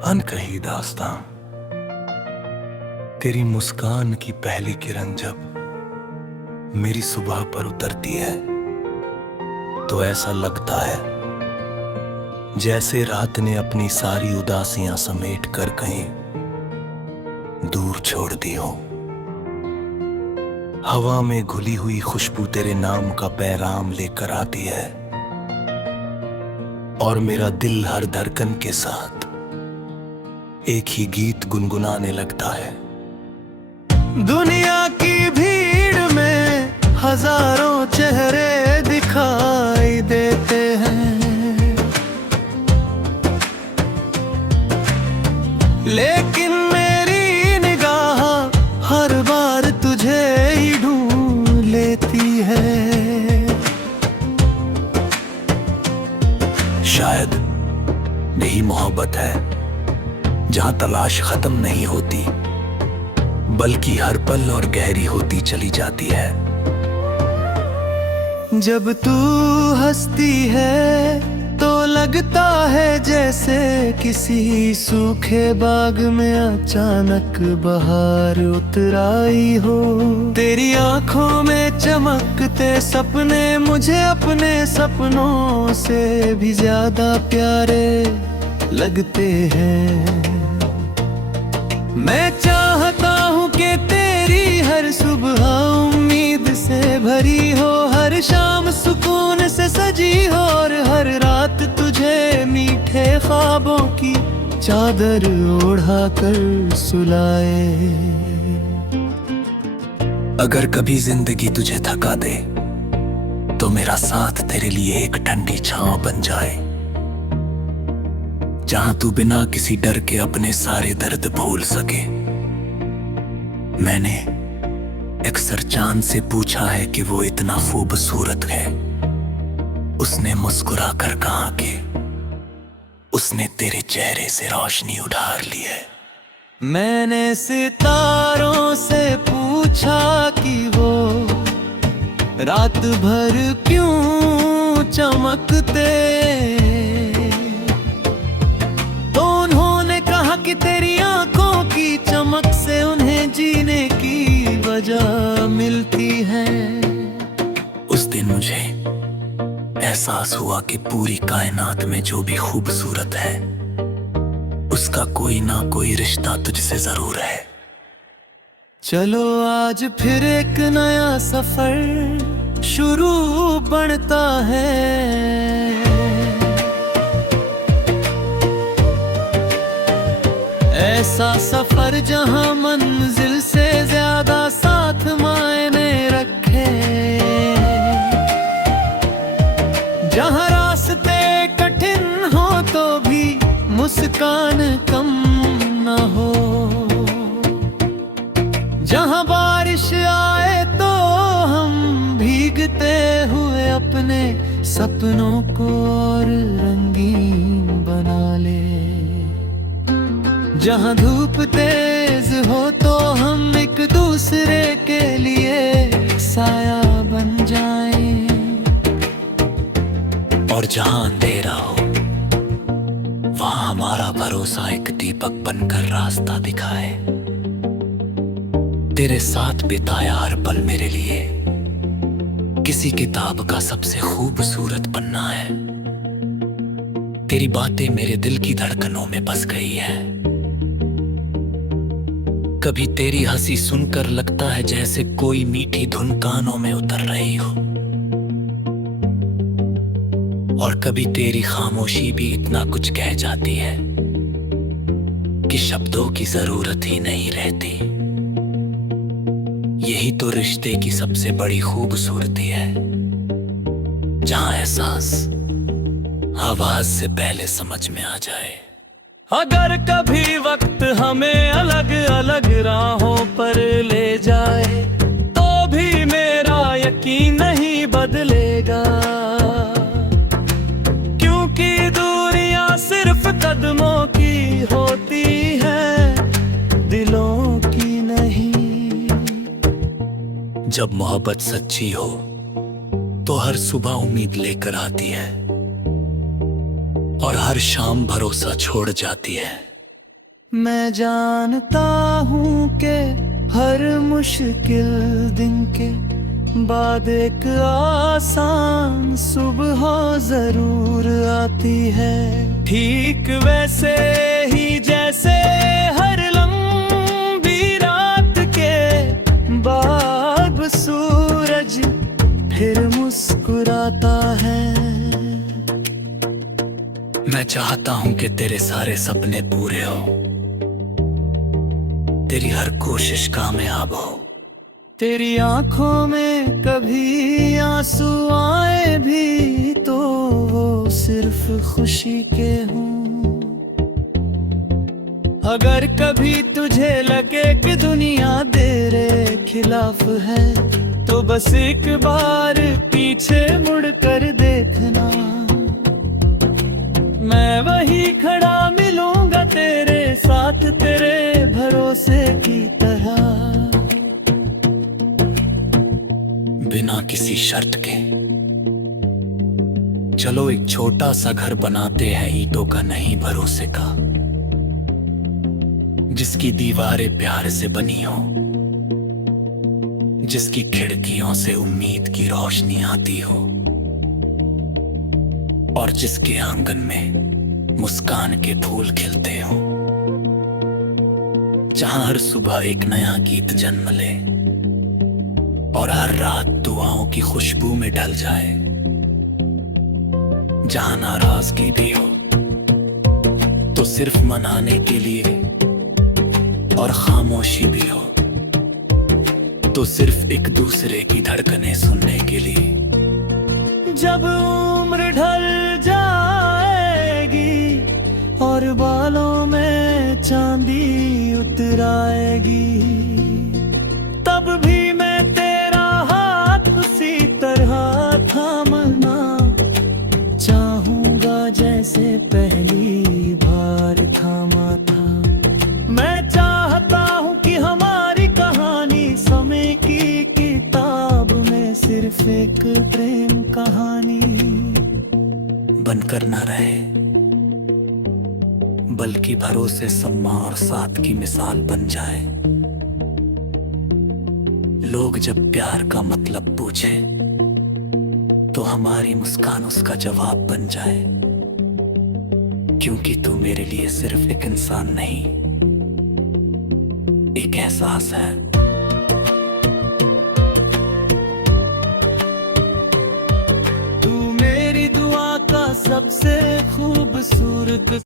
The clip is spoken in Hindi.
अनकही दास्तां। तेरी मुस्कान की पहली किरण जब मेरी सुबह पर उतरती है तो ऐसा लगता है जैसे रात ने अपनी सारी उदासियां समेट कर कहीं दूर छोड़ दी हो। हवा में घुली हुई खुशबू तेरे नाम का पैगाम लेकर आती है और मेरा दिल हर धड़कन के साथ एक ही गीत गुनगुनाने लगता है। दुनिया की भीड़ में हजारों चेहरे दिखाई देते हैं, लेकिन मेरी निगाह हर बार तुझे ही ढूंढ लेती है। शायद यही मोहब्बत है जहां तलाश खत्म नहीं होती बल्कि हर पल और गहरी होती चली जाती है। जब तू हंसती है तो लगता है जैसे किसी सूखे बाग में अचानक बहार उतर आई हो। तेरी आंखों में चमकते सपने मुझे अपने सपनों से भी ज्यादा प्यारे लगते हैं। मैं चाहता हूँ कि तेरी हर सुबह उम्मीद से भरी हो, हर शाम सुकून से सजी हो और हर रात तुझे मीठे ख्वाबों की चादर ओढ़ा कर सुलाए। अगर कभी जिंदगी तुझे थका दे तो मेरा साथ तेरे लिए एक ठंडी छांव बन जाए, जहां तू बिना किसी डर के अपने सारे दर्द भूल सके। मैंने अक्सर चांद से पूछा है कि वो इतना खूबसूरत है, उसने मुस्कुरा कर कहा कि उसने तेरे चेहरे से रोशनी उधार ली है। मैंने सितारों से पूछा कि वो रात भर क्यों चमकते, कि तेरी आंखों की चमक से उन्हें जीने की वजह मिलती है। उस दिन मुझे एहसास हुआ कि पूरी कायनात में जो भी खूबसूरत है उसका कोई ना कोई रिश्ता तुझसे जरूर है। चलो आज फिर एक नया सफर शुरू बनता है। ऐसा सफर जहां मंजिल से ज्यादा साथ मायने रखे, जहां रास्ते कठिन हो तो भी मुस्कान कम न हो, जहां बारिश आए तो हम भीगते हुए अपने सपनों को और रंगीन बना ले, जहां धूप तेज हो तो हम एक दूसरे के लिए साया बन जाएं, और जहां अंधेरा हो वहां हमारा भरोसा एक दीपक बनकर रास्ता दिखाए। तेरे साथ बिताया हर पल मेरे लिए किसी किताब का सबसे खूबसूरत पन्ना है। तेरी बातें मेरे दिल की धड़कनों में बस गई है। कभी तेरी हंसी सुनकर लगता है जैसे कोई मीठी धुन कानों में उतर रही हो, और कभी तेरी खामोशी भी इतना कुछ कह जाती है कि शब्दों की जरूरत ही नहीं रहती। यही तो रिश्ते की सबसे बड़ी खूबसूरती है, जहां एहसास आवाज से पहले समझ में आ जाए। अगर कभी वक्त हमें अलग अलग राहों पर ले जाए तो भी मेरा यकीन नहीं बदलेगा, क्योंकि दूरियां सिर्फ कदमों की होती हैं, दिलों की नहीं। जब मोहब्बत सच्ची हो तो हर सुबह उम्मीद लेकर आती है और हर शाम भरोसा छोड़ जाती है। मैं जानता हूँ कि हर मुश्किल दिन के बाद एक आसान सुबह जरूर आती है। ठीक वैसे ही जैसे हर लंबी रात के बाद सूरज फिर मुस्कुराता है। मैं चाहता हूँ कि तेरे सारे सपने पूरे हो, तेरी हर कोशिश कामयाब हो। तेरी आंखों में कभी आंसू आए भी तो वो सिर्फ खुशी के हों। अगर कभी तुझे लगे कि दुनिया तेरे खिलाफ है तो बस एक बार पीछे मुड़कर देखना, मैं वही खड़ा मिलूंगा तेरे साथ, तेरे भरोसे की तरह। बिना किसी शर्त के चलो एक छोटा सा घर बनाते हैं, ईंटों का नहीं भरोसे का, जिसकी दीवारें प्यार से बनी हो, जिसकी खिड़कियों से उम्मीद की रोशनी आती हो, और जिसके आंगन में मुस्कान के फूल खिलते हो, जहां हर सुबह एक नया गीत जन्म ले और हर रात दुआओं की खुशबू में ढल जाए, जहां नाराजगी भी हो तो सिर्फ मनाने के लिए और खामोशी भी हो तो सिर्फ एक दूसरे की धड़कनें सुनने के लिए। जब उम्र ढल जाएगी और बालों में चांदी उतर आएगी, तब भी मैं तेरा हाथ उसी तरह थामना चाहूंगा जैसे पहली बार थामा था। मैं चाहता हूँ कि हमारी कहानी समय की किताब में सिर्फ एक प्रेम कहानी बनकर न रहे, बल्कि भरोसे, सम्मान और साथ की मिसाल बन जाए। लोग जब प्यार का मतलब पूछे तो हमारी मुस्कान उसका जवाब बन जाए, क्योंकि तू मेरे लिए सिर्फ एक इंसान नहीं, एक एहसास है। तू मेरी दुआ का सबसे खूबसूरत